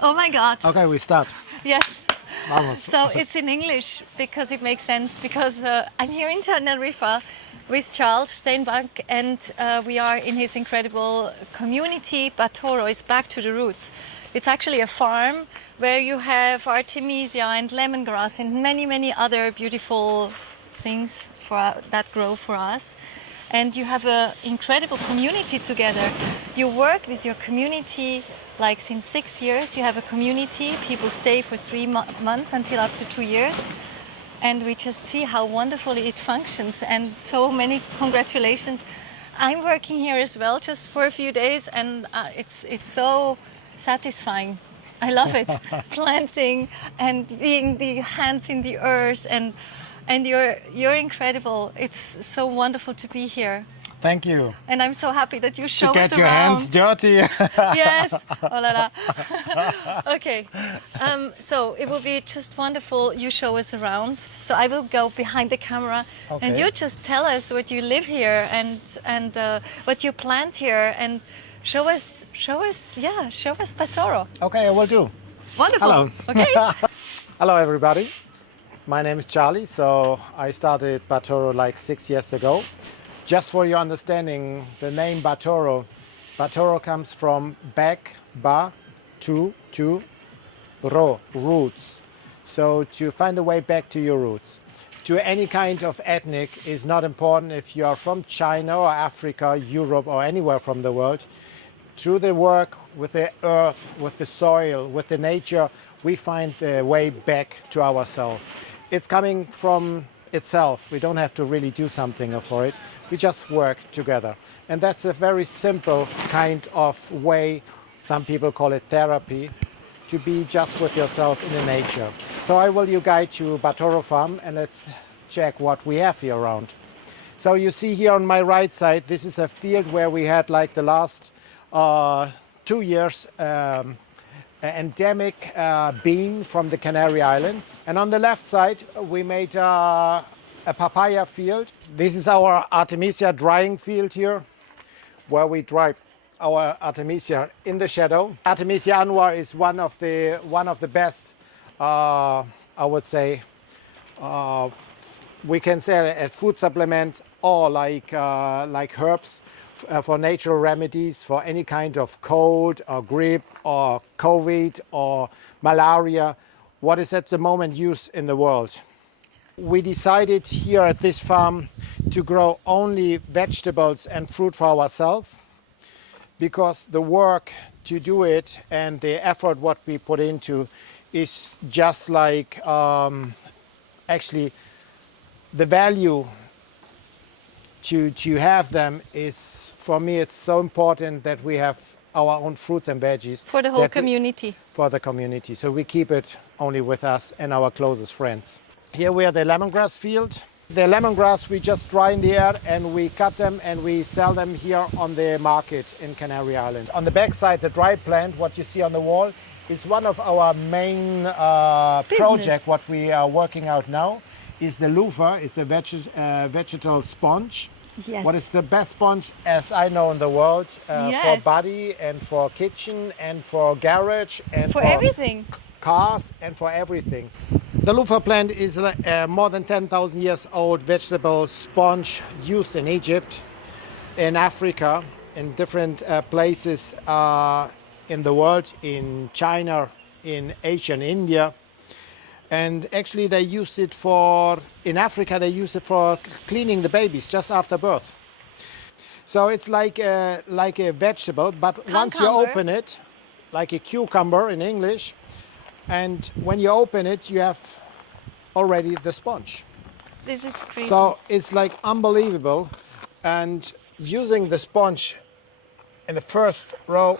Oh my God. Okay, we start. Yes. Vamos. So it's in English because it makes sense, because I'm here in Tenerife with Charles Stainbank, and we are in his incredible community. Batoro is back to the roots. It's actually a farm where you have artemisia and lemongrass and many other beautiful things that grow for us. And you have an incredible community together. You work with your community like since 6 years. You have a community, people stay for 3 months until up to 2 years. And we just see how wonderfully it functions, and so many congratulations. I'm working here as well just for a few days, and it's so satisfying. I love it. Planting and being the hands in the earth, and you're incredible. It's so wonderful to be here. Thank you. And I'm so happy that you show to us get your around. hands dirty. Yes. Oh la la. Okay. So it will be just wonderful. You show us around. So I will go behind the camera, Okay. and you just tell us what you live here and what you plant here, and show us Batoro. Okay, I will do. Wonderful. Hello. Okay. Hello, everybody. My name is Charlie. So I started Batoro like 6 years ago. Just for your understanding, the name Batoro comes from back, ba, to, ro, roots. So to find a way back to your roots. To any kind of ethnic is not important if you are from China or Africa, Europe, or anywhere from the world. Through the work with the earth, with the soil, with the nature, we find the way back to ourselves. It's coming from itself. We don't have to really do something for it. We just work together. And that's a very simple kind of way, some people call it therapy, to be just with yourself in the nature. So I will guide you Batoro farm, and let's check what we have here around. So you see here on my right side, this is a field where we had like the last 2 years endemic bean from the Canary Islands. And on the left side, we made a papaya field. This is our artemisia drying field here, where we dry our artemisia in the shadow. Artemisia annua is one of the best, I would say, we can say a food supplement, or like herbs for natural remedies for any kind of cold or grip or COVID or malaria, what is at the moment used in the world. We decided here at this farm to grow only vegetables and fruit for ourselves, because the work to do it and the effort what we put into is just like actually the value to have them is, for me, it's so important that we have our own fruits and veggies. For the whole community. For the community. So we keep it only with us and our closest friends. Here we are the lemongrass field. The lemongrass we just dry in the air, and we cut them and we sell them here on the market in Canary Islands. On the back side, the dry plant, what you see on the wall, is one of our main projects. What we are working out now is the loofah. It's a vegetal sponge. Yes. What is the best sponge, as I know, in the world, Yes. for body and for kitchen and for garage and For everything. cars and for everything. The loofah plant is more than 10,000 years old vegetable sponge used in Egypt, in Africa, in different places in the world, in China, in Asia and India. And actually they use it in Africa they use it for cleaning the babies just after birth. So it's like a vegetable, but once you open it, like a cucumber in English, and when you open it, you have already the sponge. This is crazy. So it's like unbelievable. And using the sponge in the first row,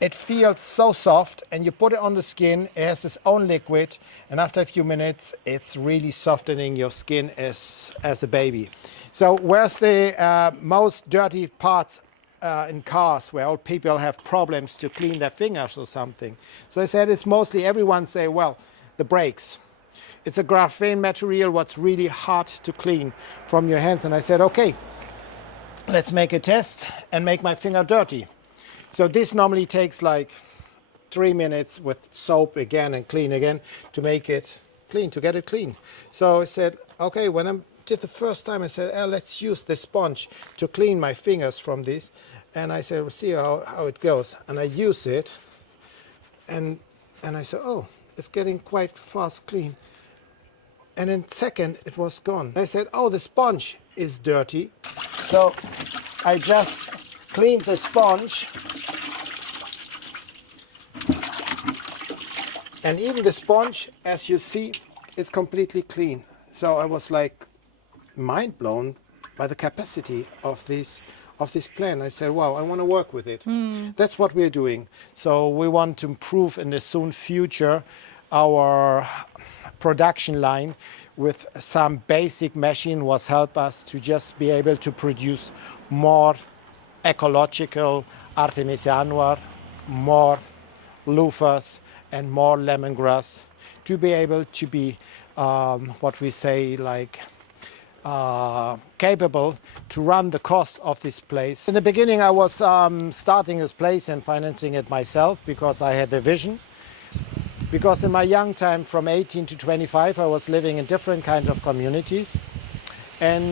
it feels so soft, and you put it on the skin, it has its own liquid, and after a few minutes, it's really softening your skin as a baby. So where's the most dirty parts in cars where old people have problems to clean their fingers or something? So I said it's mostly, everyone say, well, the brakes. It's a graphene material what's really hard to clean from your hands. And I said, okay, let's make a test and make my finger dirty. So this normally takes like 3 minutes with soap again and clean again to make it clean, to get it clean. So I said, okay, when I did the first time, I said, let's use the sponge to clean my fingers from this. And I said, we'll see how it goes. And I use it, and I said, oh, it's getting quite fast clean. And in a second, it was gone. I said, oh, the sponge is dirty. So I just cleaned the sponge. And even the sponge, as you see, is completely clean. So I was like mind blown by the capacity of this plant. I said, wow, I want to work with it. That's what we're doing. So we want to improve in the soon future our production line with some basic machine was help us to just be able to produce more ecological Artemisia annua, more loofahs and more lemongrass, to be able to be what we say like capable to run the cost of this place. In the beginning I was starting this place and financing it myself because I had the vision. Because in my young time, from 18 to 25, I was living in different kinds of communities. And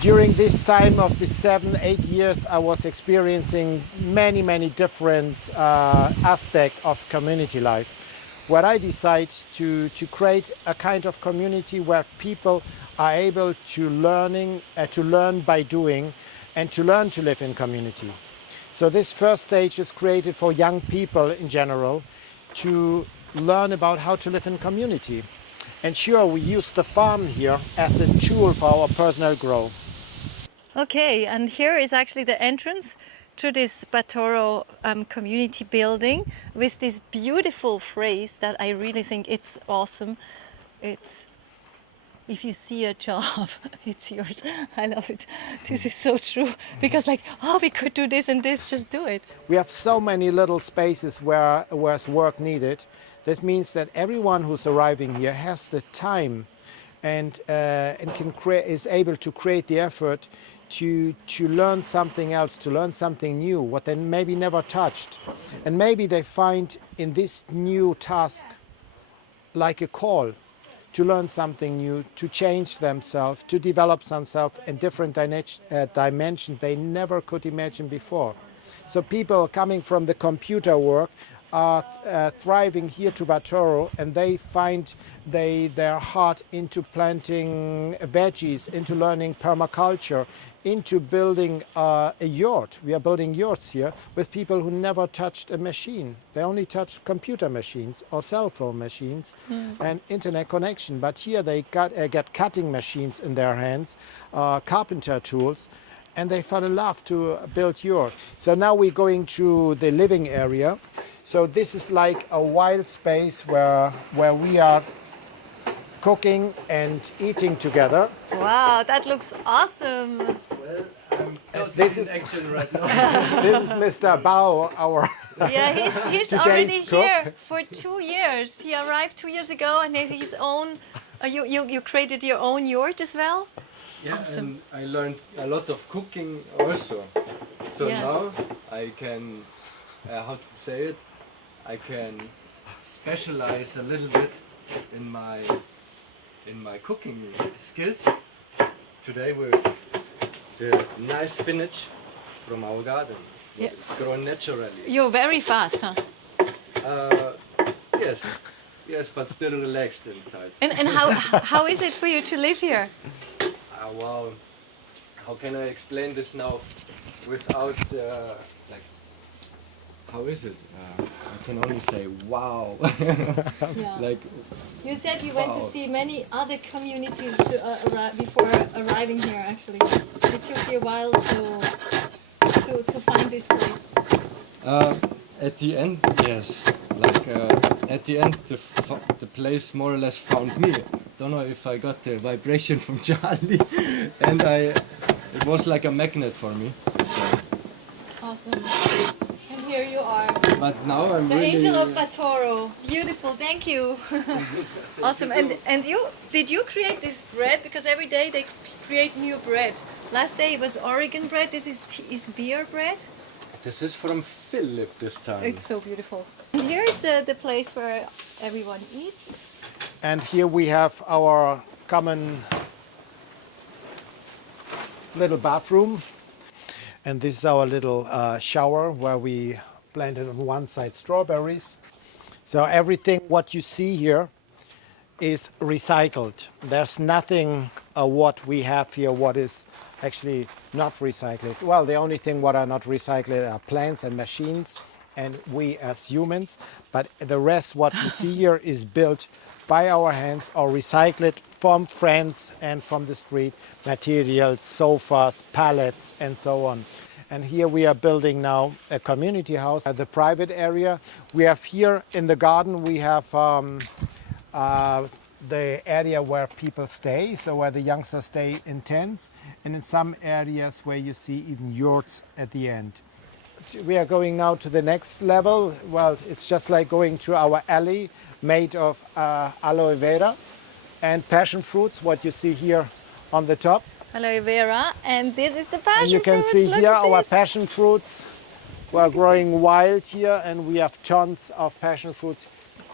during this time of the 7-8 years, I was experiencing many different aspects of community life, where I decided to create a kind of community where people are able to learn by doing and to learn to live in community. So this first stage is created for young people in general, to learn about how to live in community. And sure, we use the farm here as a tool for our personal growth. Okay, and here is actually the entrance to this Batoro community building with this beautiful phrase that I really think it's awesome. It's, if you see a job, it's yours. I love it. This is so true. Because like, oh, we could do this and this, just do it. We have so many little spaces where's work needed. That means that everyone who's arriving here has the time and is able to create the effort to learn something else, to learn something new, what they maybe never touched. And maybe they find in this new task like a call to learn something new, to change themselves, to develop themselves in different dimensions they never could imagine before. So people coming from the computer work are thriving here to Batoro, and they find their heart into planting veggies, into learning permaculture, into building a yurt. We are building yurts here with people who never touched a machine. They only touched computer machines or cell phone machines and internet connection. But here they get cutting machines in their hands, carpenter tools, and they fell in love to build yurt. So now we're going to the living area. So this is like a wild space where we are cooking and eating together. Wow, that looks awesome. Well, I'm totally This in is- action right now. This is Mr. Bao, our Yeah, he's Today's already cook. here for 2 years. He arrived 2 years ago and has his own, you created your own yurt as well? Yeah, Awesome. and I learned a lot of cooking also. So Yes. now I can, how to say it, I can specialize a little bit in my cooking skills. Today with the nice spinach from our garden. Yeah. It's grown naturally. You're very fast, huh? Yes, but still relaxed inside. And how is it for you to live here? Wow, how can I explain this now without like? How is it? I can only say wow. Yeah. Like You said you went to Wow. see many other communities before arriving here. Actually, it took you a while to find this place. at the end, yes. Like at the end, the place more or less found me. Don't know if I got the vibration from Charlie, and it was like a magnet for me. So, Awesome. And here you are, but now I'm the really. angel of Batoro. Beautiful. Thank you. Awesome. And did you create this bread? Because every day they create new bread. Last day it was Oregon bread. This is beer bread. This is from Philip this time. It's so beautiful. And here's the place where everyone eats. And here we have our common little bathroom. And this is our little shower where we planted on one side strawberries. So everything what you see here is recycled. There's nothing what we have here what is actually not recycled. Well, the only thing what are not recycled are plants and machines and we as humans, but the rest what you see here is built by our hands or recycled from friends and from the street, materials, sofas, pallets and so on. And here we are building now a community house at the private area. We have here in the garden, we have the area where people stay, so where the youngsters stay in tents, and in some areas where you see even yurts at the end. We are going now to the next level. Well, it's just like going to our alley made of aloe vera and passion fruits, what you see here on the top. Aloe vera, and this is the passion And you can fruits. see Look here at our this. passion fruits were growing wild here, and we have tons of passion fruits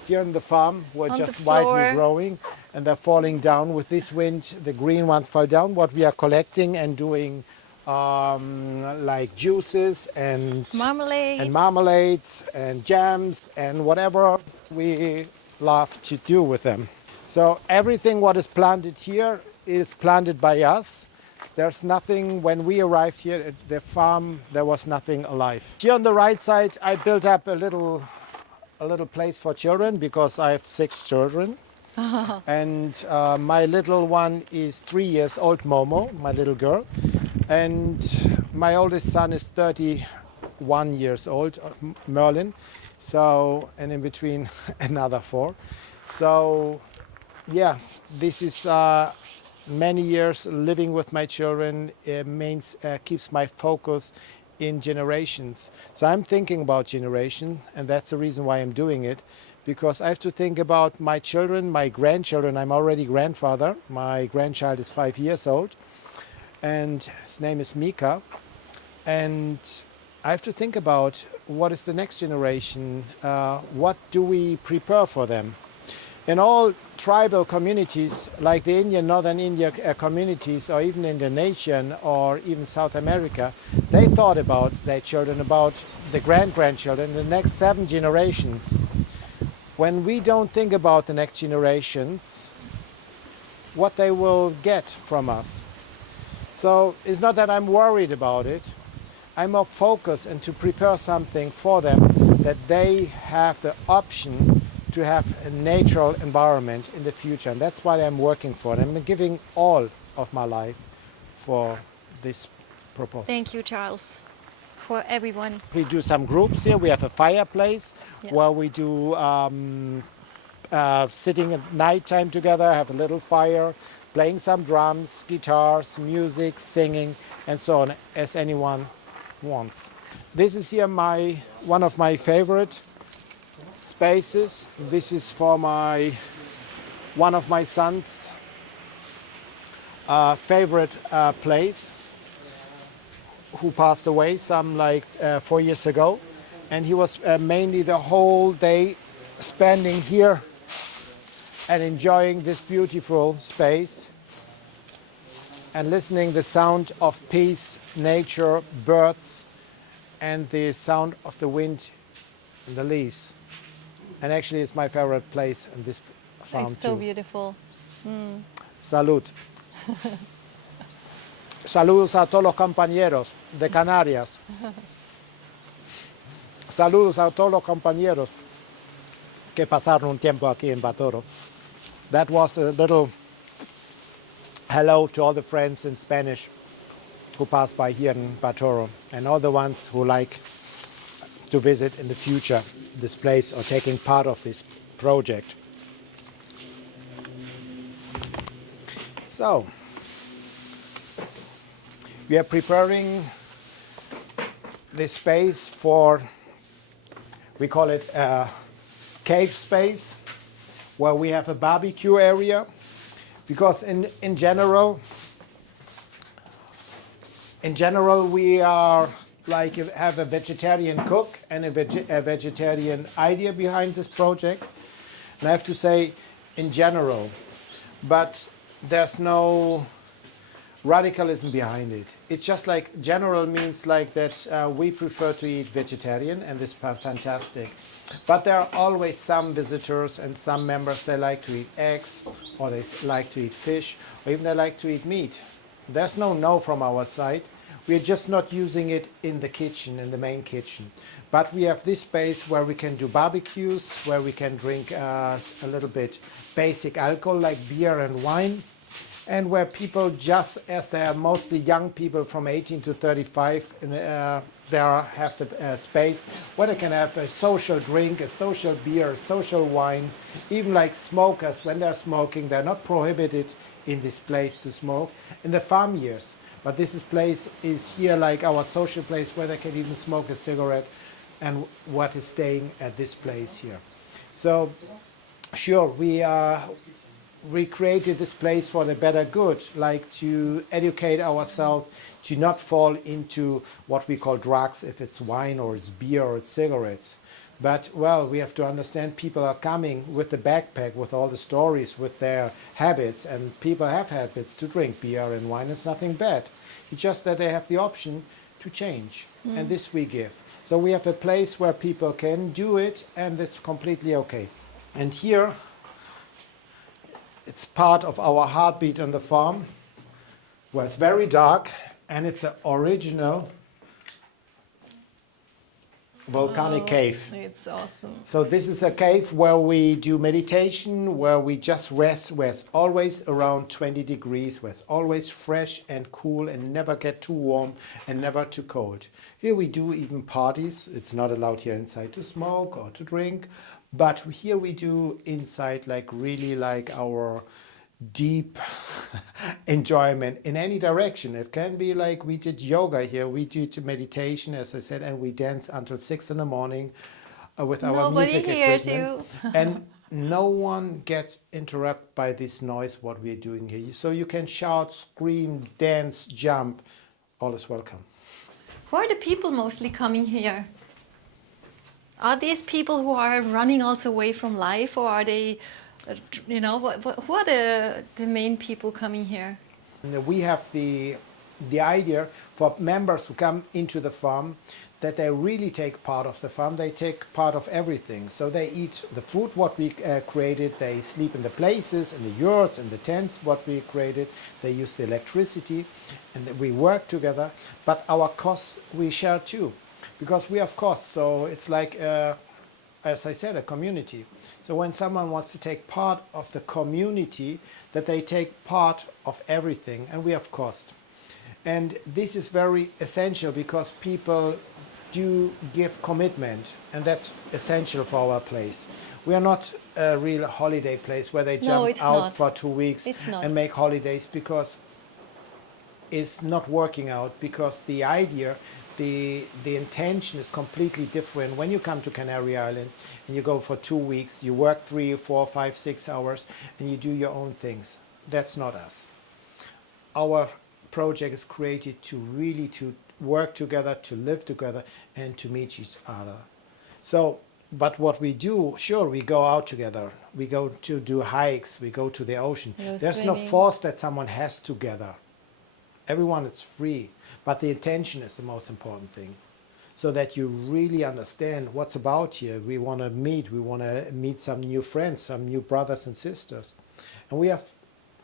here in the farm. We're On the just widely floor. growing, and they're falling down. With this wind, the green ones fall down. What we are collecting and doing, like juices and Marmalade. marmalades and jams and whatever we love to do with them. So everything what is planted here is planted by us. There's nothing, when we arrived here at the farm, there was nothing alive. Here on the right side, I built up a little place for children because I have 6 children. And my little one is 3 years old, Momo, my little girl. And my oldest son is 31 years old, Merlin. So, and in between another 4. So, yeah, this is many years living with my children. It means keeps my focus in generations. So I'm thinking about generation, and that's the reason why I'm doing it, because I have to think about my children, my grandchildren. I'm already grandfather. My grandchild is 5 years old, and his name is Mika. And I have to think about what is the next generation, what do we prepare for them. In all tribal communities, like the Indian, Northern India communities, or even Indonesian, or even South America, they thought about their children, about the grandchildren, the next 7 generations. When we don't think about the next generations, what they will get from us. So it's not that I'm worried about it. I'm more focused and to prepare something for them that they have the option to have a natural environment in the future. And that's what I'm working for. And I'm giving all of my life for this proposal. Thank you, Charles, for everyone. We do some groups here. We have a fireplace Yeah. where we do sitting at night time together, have a little fire, playing some drums, guitars, music, singing, and so on, as anyone wants. This is here one of my favorite spaces. This is for one of my sons' favorite place, who passed away some 4 years ago, and he was mainly the whole day spending here and enjoying this beautiful space and listening the sound of peace, nature, birds, and the sound of the wind and the leaves. And actually, it's my favorite place in this farm It's so too. beautiful. Salud. Saludos a todos los compañeros de Canarias. Saludos a todos los compañeros que pasaron un tiempo aquí en Batoro. That was a little hello to all the friends in Spanish who passed by here in Batoro, and all the ones who like to visit in the future this place or taking part of this project. So, we are preparing this space for, we call it a cave space, where we have a barbecue area, because in general we are like you have a vegetarian cook and a vegetarian idea behind this project. And I have to say, in general, but there's no radicalism behind it. It's just like general means like that we prefer to eat vegetarian, and this is fantastic. But there are always some visitors and some members, they like to eat eggs, or they like to eat fish, or even they like to eat meat. There's no from our side. We're just not using it in the kitchen, in the main kitchen. But we have this space where we can do barbecues, where we can drink a little bit basic alcohol like beer and wine, and where people, just as they are mostly young people from 18 to 35, they have the space where they can have a social drink, a social beer, a social wine. Even like smokers, when they're smoking, they're not prohibited in this place to smoke. In the farm years, but this place is here like our social place where they can even smoke a cigarette, and what is staying at this place here. So sure, we created this place for the better good, like to educate ourselves, to not fall into what we call drugs, if it's wine or it's beer or it's cigarettes. But, well, we have to understand people are coming with the backpack, with all the stories, with their habits, and people have habits to drink beer and wine. It's nothing bad. It's just that they have the option to change, and this we give. So we have a place where people can do it, and it's completely okay. And here, it's part of our heartbeat on the farm, where it's very dark, and it's an original volcanic cave. It's awesome. So this is a cave where we do meditation, where we just rest, where it's always around 20 degrees, where it's always fresh and cool and never get too warm and never too cold. Here we do even parties. It's not allowed here inside to smoke or to drink, but here we do inside like really like our deep enjoyment in any direction. It can be like we did yoga here, we did meditation, as I said, and we dance until 6 in the morning with our music hears equipment. you. And no one gets interrupted by this noise what we're doing here. So you can shout, scream, dance, jump, all is welcome. Who are the people mostly coming here? Are these people who are running also away from life, or are they, you know, who are the main people coming here? And we have the idea for members who come into the farm that they really take part of the farm. They take part of everything. So they eat the food what we created. They sleep in the places, in the yurts, in the tents what we created. They use the electricity, and we work together. But our costs we share too, because we have costs. So it's like, as I said, a community. So when someone wants to take part of the community, that they take part of everything, and we have cost. And this is very essential because people do give commitment, and that's essential for our place. We are not a real holiday place where they jump out for 2 weeks and make holidays, because it's not working out, because the idea, the intention is completely different. When you come to Canary Islands and you go for 2 weeks, you work 3, 4, 5, 6 hours and you do your own things. That's not us. Our project is created to really to work together, to live together, and to meet each other. So, but what we do, sure, we go out together. We go to do hikes, we go to the ocean. There's no force that someone has together. Everyone is free, but the intention is the most important thing, so that you really understand what's about here. We want to meet some new friends, some new brothers and sisters. And we have,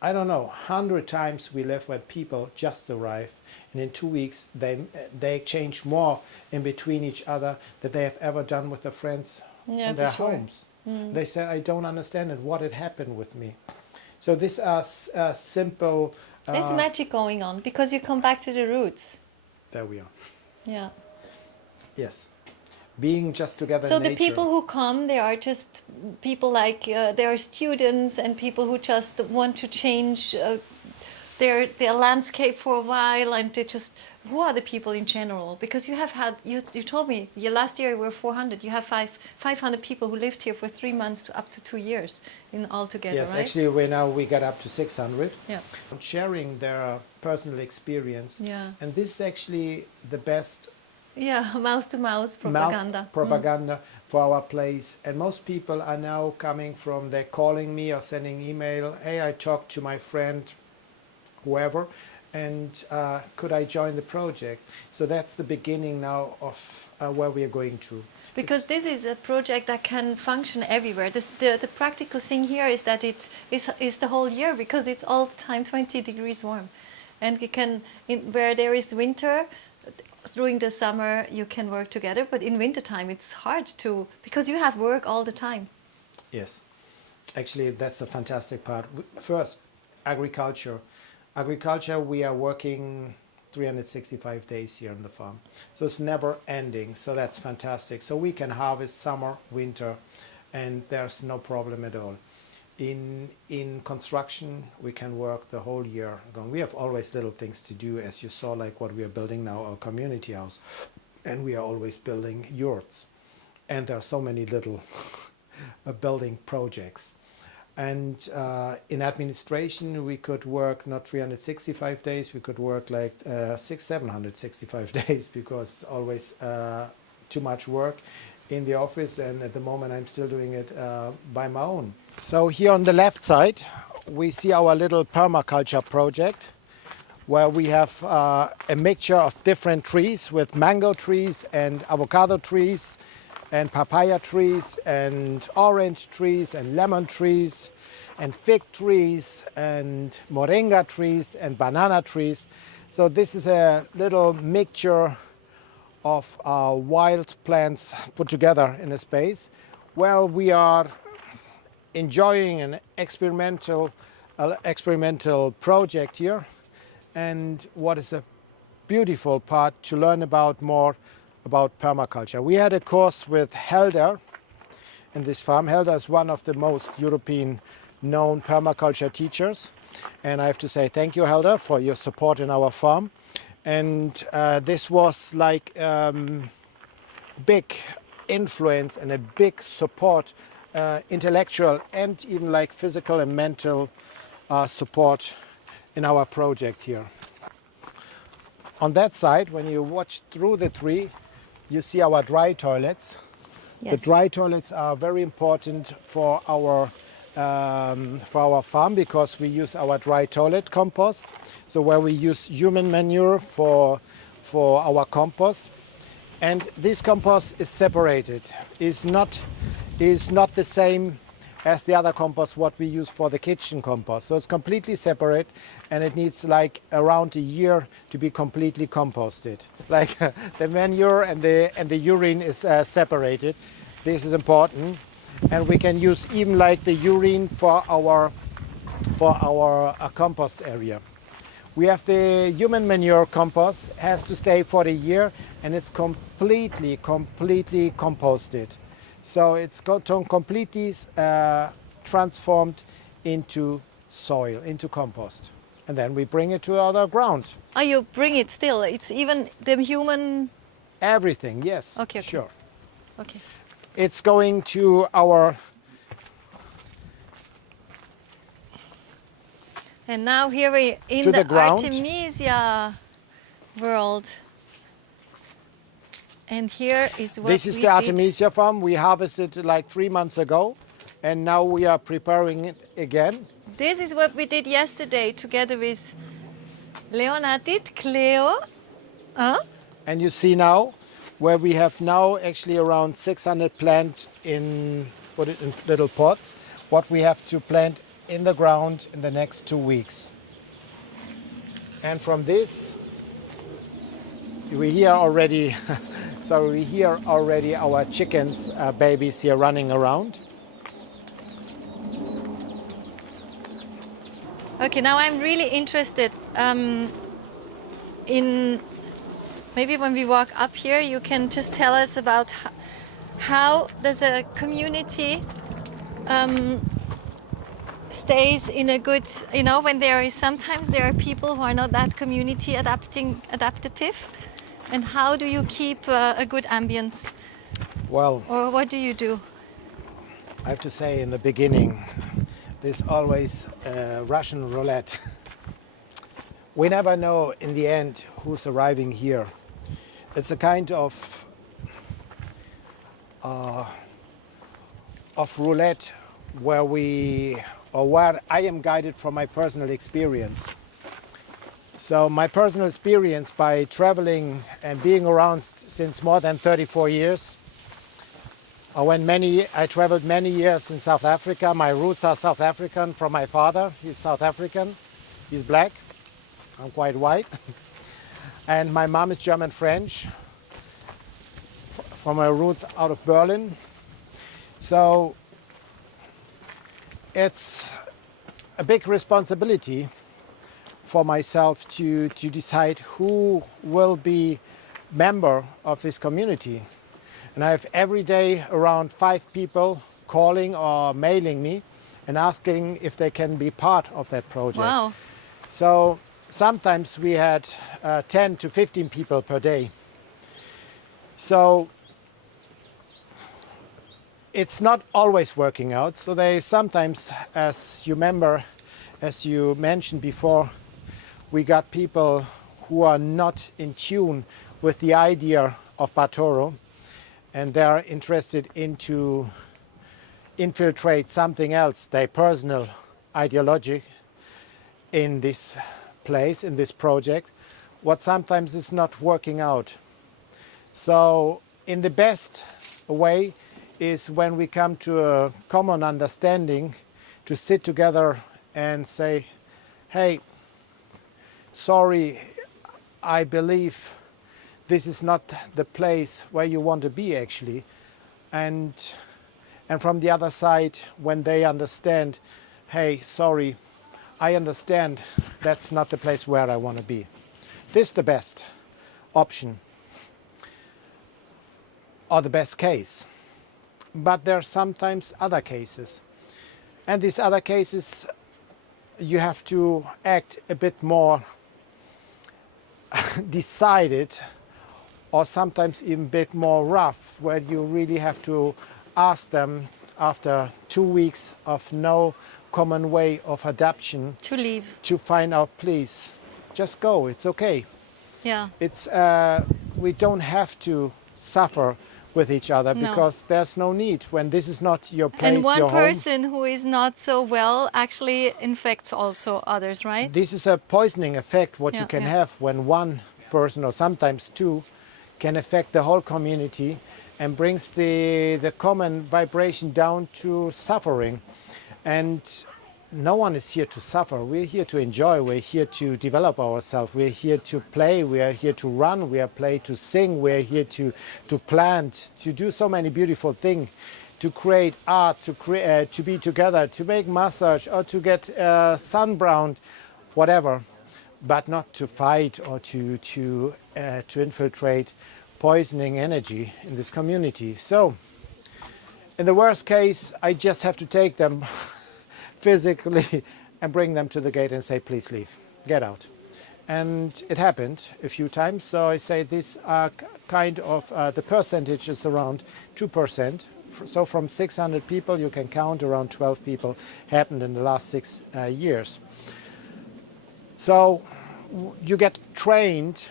I don't know, 100 times we live where people just arrive, and in 2 weeks they change more in between each other than they have ever done with their friends in their homes. They said, I don't understand it, what had happened with me. So these are simple... There's magic going on, because you come back to the roots. There we are. Yeah. Yes. Being just together So in nature. the people who come, they are just people like, they are students and people who just want to change their landscape for a while, and they just, who are the people in general? Because you have had, you told me, last year we were 400, you have 500 people who lived here for 3 months to up to 2 years in altogether, yes, right? actually we got up to 600. Yeah. Sharing their personal experience. Yeah. And this is actually the best Yeah, mouse to mouse propaganda. propaganda for our place. And most people are now coming from, they're calling me or sending email, hey, I talked to my friend, whoever, and could I join the project? So that's the beginning now of where we are going to. Because this is a project that can function everywhere. The practical thing here is that it is the whole year, because it's all the time 20 degrees warm. And you can, where there is winter, during the summer you can work together, but in wintertime it's hard to, because you have work all the time. Yes, actually that's a fantastic part. First, agriculture. Agriculture, we are working 365 days here on the farm. So it's never ending. So that's fantastic. So we can harvest summer, winter, and there's no problem at all. In construction, we can work the whole year long. We have always little things to do, as you saw, like what we are building now, our community house. And we are always building yurts. And there are so many little building projects. And in administration, we could work not 365 days, we could work like 765 days, because it's always too much work in the office. And at the moment, I'm still doing it by my own. So here on the left side, we see our little permaculture project, where we have a mixture of different trees, with mango trees and avocado trees, and papaya trees, and orange trees, and lemon trees, and fig trees, and moringa trees, and banana trees. So this is a little mixture of wild plants put together in a space where we are enjoying an experimental project here. And what is a beautiful part to learn about more about permaculture. We had a course with Helder in this farm. Helder is one of the most European known permaculture teachers. And I have to say thank you, Helder, for your support in our farm. And this was like big influence and a big support, intellectual and even like physical and mental support in our project here. On that side, when you watch through the tree, you see our dry toilets. Yes. The dry toilets are very important for our farm, because we use our dry toilet compost. So where we use human manure for our compost, and this compost is separated. Is not the same as the other compost what we use for the kitchen compost. So it's completely separate, and it needs like around a year to be completely composted. Like the manure and the urine is separated. This is important, and we can use even like the urine for our compost area. We have the human manure compost, has to stay for a year, and it's completely composted. So it's completely transformed into soil, into compost. And then we bring it to other ground. Oh, you bring it still? It's even the human... Everything, yes. Okay. Sure. Okay. It's going to our... And now here we in To the the ground. Artemisia world. And here is what This is we the did. Artemisia farm. We harvested like 3 months ago, and now we are preparing it again. This is what we did yesterday together with Leonardit, Cleo. And you see now where we have now actually around 600 plants put it in little pots, what we have to plant in the ground in the next 2 weeks. And from this, we hear already, our chickens, babies here running around. Okay, now I'm really interested in, maybe when we walk up here, you can just tell us about how does a community stays in a good, when sometimes there are people who are not that community adaptive, and how do you keep a good ambience? Well, Or what do you do? I have to say in the beginning, there's always Russian roulette. We never know in the end who's arriving here. it's a kind of roulette where where I am guided from my personal experience. So my personal experience by traveling and being around since more than 34 years. I traveled many years in South Africa. My roots are South African from my father. He's South African. He's black. I'm quite white. And my mom is German French from my roots out of Berlin. So it's a big responsibility for myself to decide who will be member of this community. And I have every day around 5 people calling or mailing me and asking if they can be part of that project. Wow. So sometimes we had 10 to 15 people per day. So it's not always working out. So they sometimes, as you mentioned before, we got people who are not in tune with the idea of Batoro, and they're interested into infiltrate something else, their personal ideology in this place, in this project, what sometimes is not working out. So in the best way is when we come to a common understanding to sit together and say, hey, sorry, I believe this is not the place where you want to be actually. And from the other side, when they understand, hey, sorry, I understand that's not the place where I want to be. This is the best option or the best case. But there are sometimes other cases. And these other cases, you have to act a bit more decided, or sometimes even a bit more rough, where you really have to ask them after 2 weeks of no common way of adaptation To leave. to find out, please, just go, it's okay. Yeah. It's we don't have to suffer with each other, No. because there's no need when this is not your place, And one your home. person who is not so well actually infects also others, right? This is a poisoning effect what Yeah, you can yeah. have when one person, or sometimes two, can affect the whole community and brings the common vibration down to suffering. And no one is here to suffer. We're here to enjoy. We're here to develop ourselves. We're here to play. We are here to run. We are play to sing. We're here to plant, to do so many beautiful things, to create art, to be together, to make massage, or to get sunbrowned, whatever, but not to fight or to infiltrate poisoning energy in this community. So, in the worst case, I just have to take them physically and bring them to the gate and say, please leave, get out. And it happened a few times. So I say these are kind of, the percentage is around 2%. So from 600 people, you can count around 12 people happened in the last 6 years. So you get trained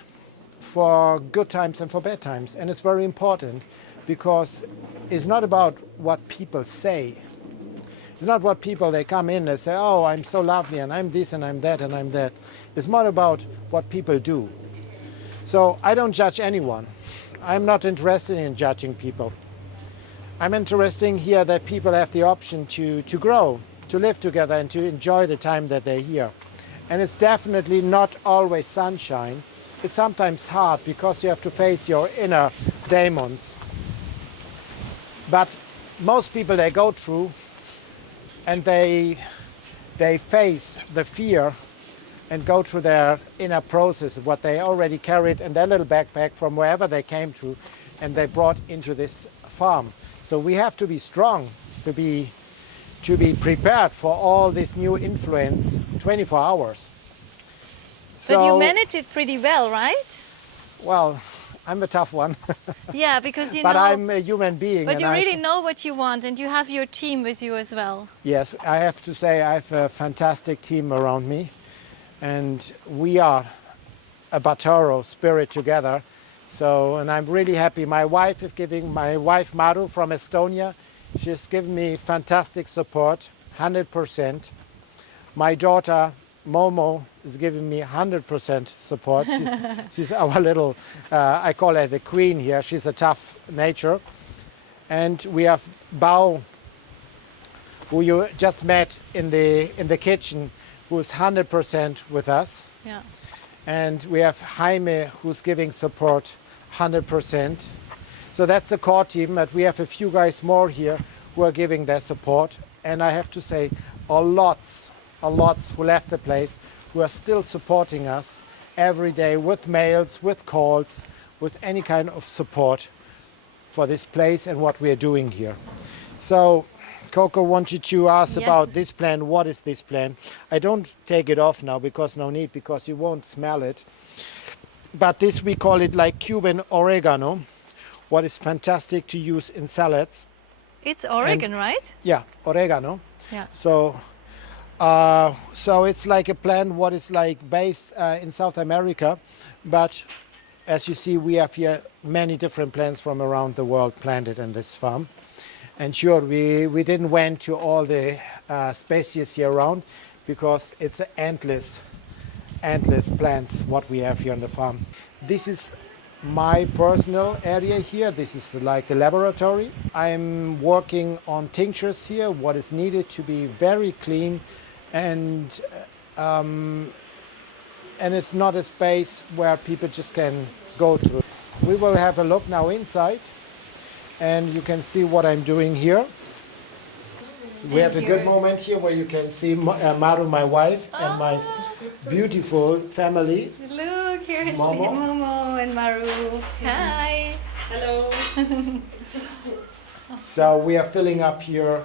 for good times and for bad times. And it's very important, because it's not about what people say. It's not what people, they come in and say, oh, I'm so lovely and I'm this and I'm that and I'm that. It's more about what people do. So I don't judge anyone. I'm not interested in judging people. I'm interested here that people have the option to grow, to live together and to enjoy the time that they're here. And it's definitely not always sunshine. It's sometimes hard because you have to face your inner demons. But most people, they go through and they face the fear and go through their inner process of what they already carried in their little backpack from wherever they came to, and they brought into this farm. So we have to be strong to be prepared for all this new influence 24 hours. But you manage it pretty well, right? Well, I'm a tough one. Yeah, because you but know. I'm a human being. But and you I really know what you want, and you have your team with you as well. Yes, I have to say I have a fantastic team around me, and we are a Batoro spirit together So, and I'm really happy. My wife Maru from Estonia, she's given me fantastic support, 100%. My daughter Momo is giving me 100% support. She's our little, I call her the queen here. She's a tough nature. And we have Bao, who you just met in the kitchen, who's 100% with us. Yeah. And we have Jaime, who's giving support 100%. So that's the core team, but we have a few guys more here who are giving their support. And I have to say, a lots who left the place, who are still supporting us every day with mails, with calls, with any kind of support for this place and what we are doing here. So Coco wanted to ask about this plant. What is this plant? I don't take it off now because no need, because you won't smell it. But this, we call it like Cuban oregano, what is fantastic to use in salads. It's Oregon, right? Yeah, oregano. Yeah. So it's like a plant what is like based in South America, but as you see, we have here many different plants from around the world planted in this farm. And sure, we didn't went to all the species here around because it's endless plants what we have here on the farm. This is my personal area here. This is like the laboratory. I'm working on tinctures here, what is needed to be very clean, and it's not a space where people just can go through. We will have a look now inside, and you can see what I'm doing here. We have a good moment here where you can see Maru, my wife, and my beautiful family. Look, here is Momo. Momo and Maru. Hi. Hello. So we are filling up here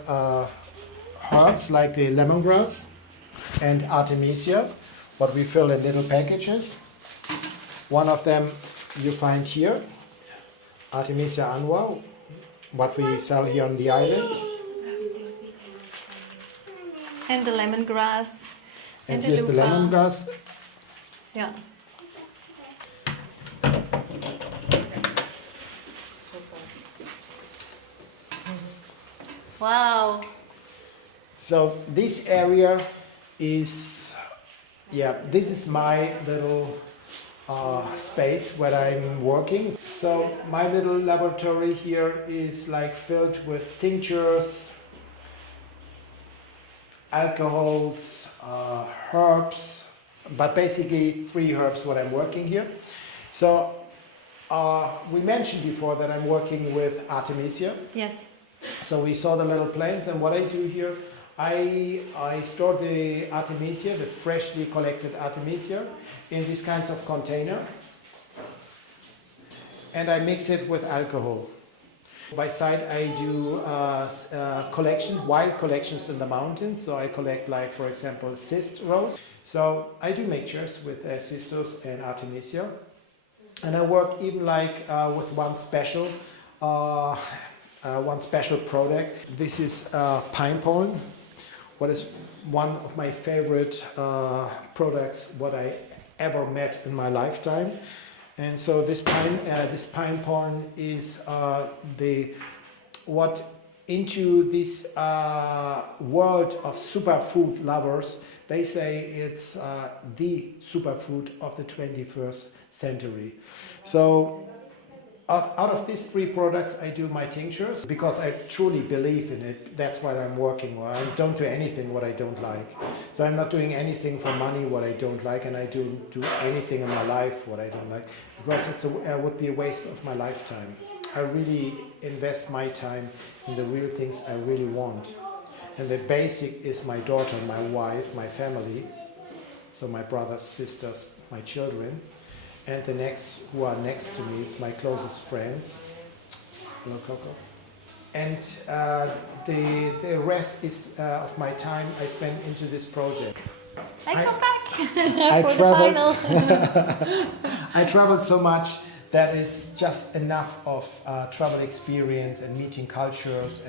herbs like the lemongrass and artemisia, what we fill in little packages. One of them you find here, Artemisia annua, what we sell here on the island. And the lemongrass. And here's the lemongrass. Yeah. Wow. So this area is, this is my little space where I'm working. So my little laboratory here is like filled with tinctures, alcohols, herbs, but basically 3 herbs what I'm working here. So we mentioned before that I'm working with artemisia. Yes. So we saw the little plants, and what I do here, I store the artemisia, the freshly collected artemisia, in these kinds of container, and I mix it with alcohol. By side I do wild collections in the mountains, so I collect, like, for example, cyst rose. So I do mixtures with cistus and artemisia, and I work even like with one special product. This is pine pollen, what is one of my favorite products what I ever met in my lifetime. And so this pine pollen is what into this world of superfood lovers, they say it's the superfood of the 21st century. So out of these 3 products, I do my tinctures because I truly believe in it. That's what I'm working on. I don't do anything what I don't like. So I'm not doing anything for money what I don't like, and I don't do anything in my life what I don't like, because it would be a waste of my lifetime. I really invest my time in the real things I really want. And the basic is my daughter, my wife, my family. So my brothers, sisters, my children. And the next who are next to me, it's my closest friends. Hello, Coco. And the rest is of my time I spend into this project. I come back I for traveled, the final. I traveled so much that is just enough of travel experience and meeting cultures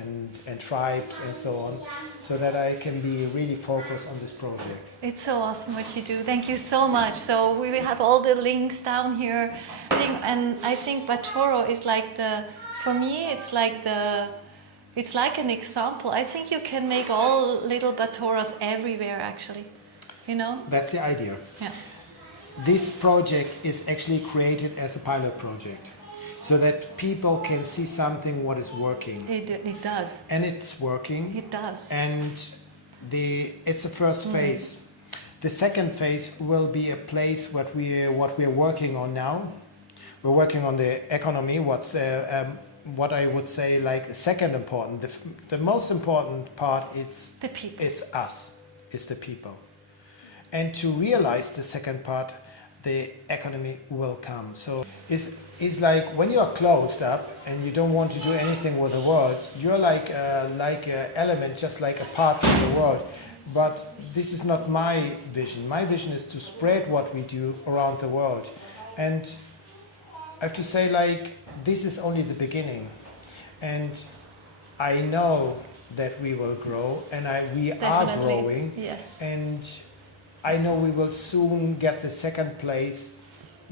and tribes and so on, so that I can be really focused on this project. It's so awesome what you do. Thank you so much. So we will have all the links down here. And I think Batoro is like for me, it's like an example. I think you can make all little Batoros everywhere, actually. You know? That's the idea. Yeah. This project is actually created as a pilot project, so that people can see something what is working. It does. And it's working. It does. And it's the first phase. The second phase will be a place what we're working on now. We're working on the economy. What I would say like second important. The most important part is the people. It's us. It's the people. And to realize the second part, the economy will come. So it's like when you are closed up and you don't want to do anything with the world, you're like an element, just like apart from the world. But this is not my vision. My vision is to spread what we do around the world. And I have to say, like, this is only the beginning. And I know that we will grow, and we are growing. Yes. And I know we will soon get the second place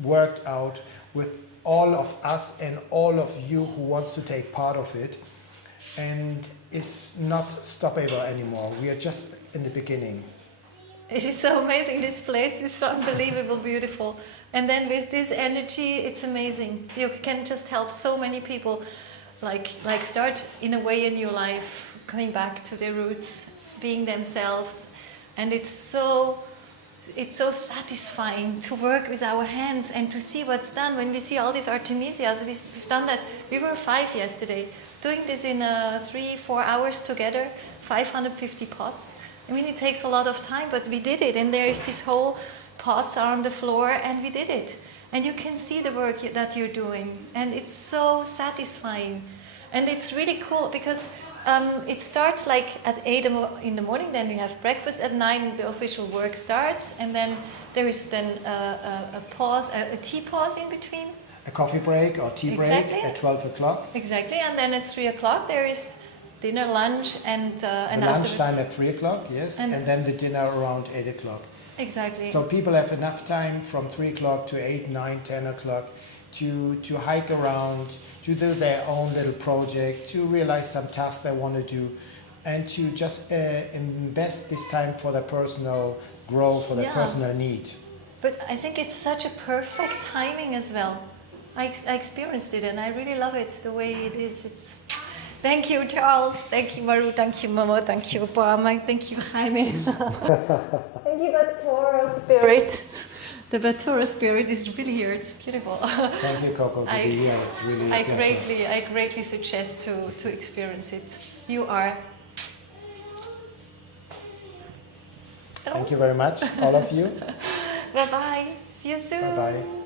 worked out with all of us and all of you who wants to take part of it. And it's not stoppable anymore. We are just in the beginning. It is so amazing. This place is so unbelievable beautiful. And then with this energy, it's amazing. You can just help so many people like start in a way a new life, coming back to their roots, being themselves. And it's so satisfying to work with our hands and to see what's done. When we see all these artemisias, we've done that. We were 5 yesterday, doing this in 3-4 hours together, 550 pots. I mean, it takes a lot of time, but we did it. And there is this whole pots are on the floor, and we did it. And you can see the work that you're doing, and it's so satisfying. And it's really cool because it starts like at 8 in the morning, then we have breakfast. At 9 the official work starts, and then there is then a pause, a tea pause in between. A coffee break or tea break at 12 o'clock. Exactly, and then at 3 o'clock there is dinner, lunch, and lunchtime at 3 o'clock, yes, and then the dinner around 8 o'clock. Exactly. So people have enough time from 3 o'clock to 8, 9, 10 o'clock to hike around, to do their own little project, to realize some tasks they want to do, and to just invest this time for their personal growth, for their personal need. But I think it's such a perfect timing as well. I experienced it and I really love it, the way it is. Thank you, Charles. Thank you, Maru. Thank you, Momo. Thank you, Obama. Thank you, Jaime. Thank you, Batoro Spirit. The Batoro Spirit is really here. It's beautiful. Thank you, Coco, to be here. It's really a pleasure. I greatly suggest to experience it. You are. Thank you very much, all of you. Bye-bye. See you soon. Bye-bye.